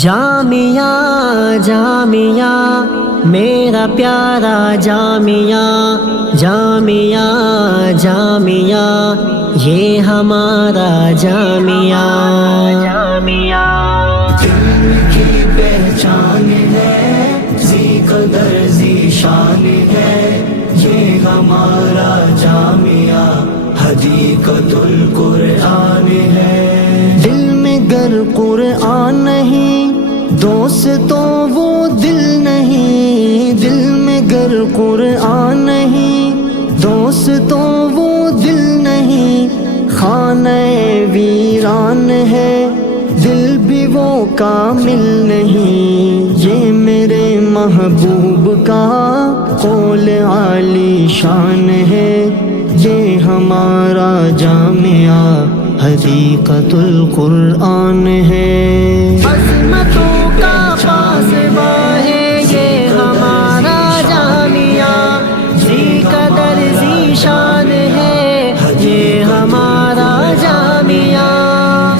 جامعہ جامعہ میرا پیارا جامعہ، جامعہ جامعہ یہ ہمارا جامعہ، جامعہ دل کی پہچان ہے، ذی قدر ذی شان ہے، یہ ہمارا جامعہ حدیقۃ القرآن ہے۔ دل میں گر قرآن نہیں دوست تو وہ دل نہیں، دل میں گر قرآن نہیں دوست تو وہ دل نہیں، خانہ ویران ہے دل بھی وہ کامل نہیں، یہ میرے محبوب کا قول عالی شان ہے، یہ ہمارا جامعہ حدیقۃ القرآن ہے۔ عظمتوں کا پاسباں ہے یہ ہمارا جامعہ، ذی قدر ذی شان ہے یہ ہمارا جامعہ،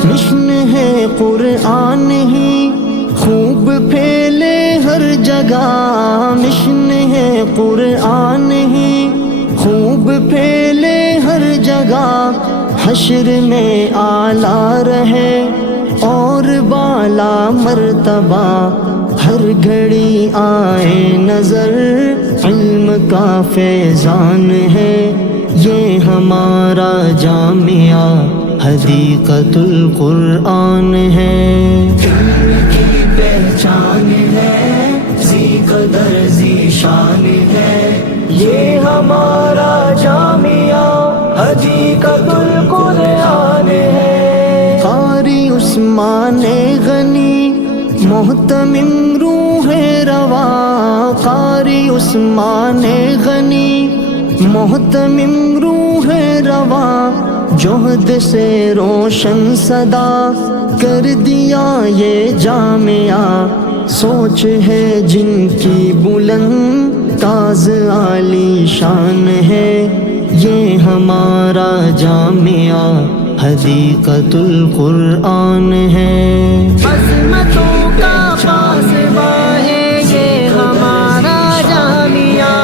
مشن ہے قرآن ہی خوب پھیلے ہر جگہ، مشن ہے قرآن ہی خوب پھیلے ہر جگہ، حشر میں اعلیٰ رہے اور بالا مرتبہ، ہر گھڑی آئے نظر علم کا فیضان ہے، یہ ہمارا جامعہ حدیقۃ القرآن ہے۔ دل کی پہچان ہے، ذی قدر ذی شان ہے، یہ ہمارا جامعہ حدیقۃ القرآن ہے۔ قاری عثمان غنی محتمم روح روا، قاری عثمان غنی محتمم روح روا، جہد سے روشن صدا کر دیا یہ جامعہ، سوچ ہے جن کی بلند تاز عالی شان ہے، یہ ہمارا جامعہ حدیقۃ القرآن ہے۔ عظمتوں کا پاسباں ہے یہ ہمارا جامعہ،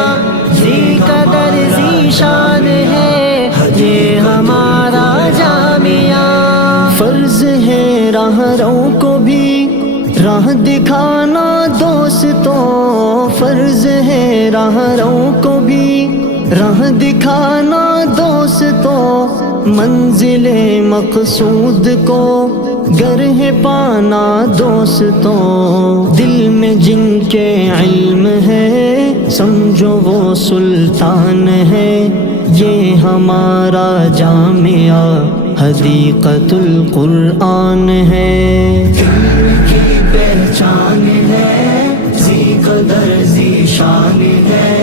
ذی قدر ذی شان ہے یہ ہمارا جامعہ، فرض ہے راہ رو کو بھی راہ دکھانا دوستوں، فرض ہے راہ رو کو بھی راہ دکھانا دوستوں، منزل مقصود کو گر ہے پانا دوستوں، دل میں جن کے علم ہے سمجھو وہ سلطان ہے، یہ ہمارا جامعہ حدیقۃ القرآن ہے۔ دل کی پہچان ہے، ذی قدر ذی شان ہے،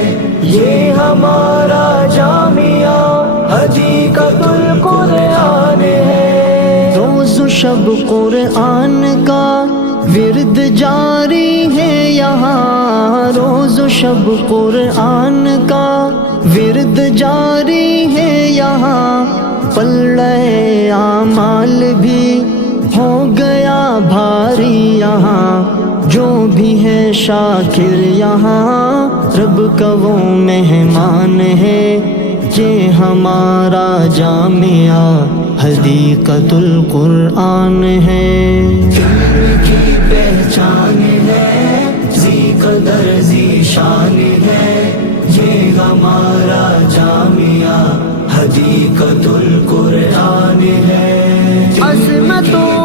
یہ ہمارا جامعہ حدیقۃ القرآن ہے۔ روز و شب قرآن کا ورد جاری ہے یہاں، روز و شب قرآن کا ورد جاری ہے یہاں، پلڑے اعمال بھی ہو گیا بھاری یہاں، جو بھی ہے شاکر یہاں رب کا وہ مہمان ہے، یہ ہمارا جامعہ حدیقۃ القرآن ہے۔ دل کی پہچان ہے، ذی قدر ذی شان ہے، یہ ہمارا جامعہ حدیقۃ القرآن ہے۔ عظمتوں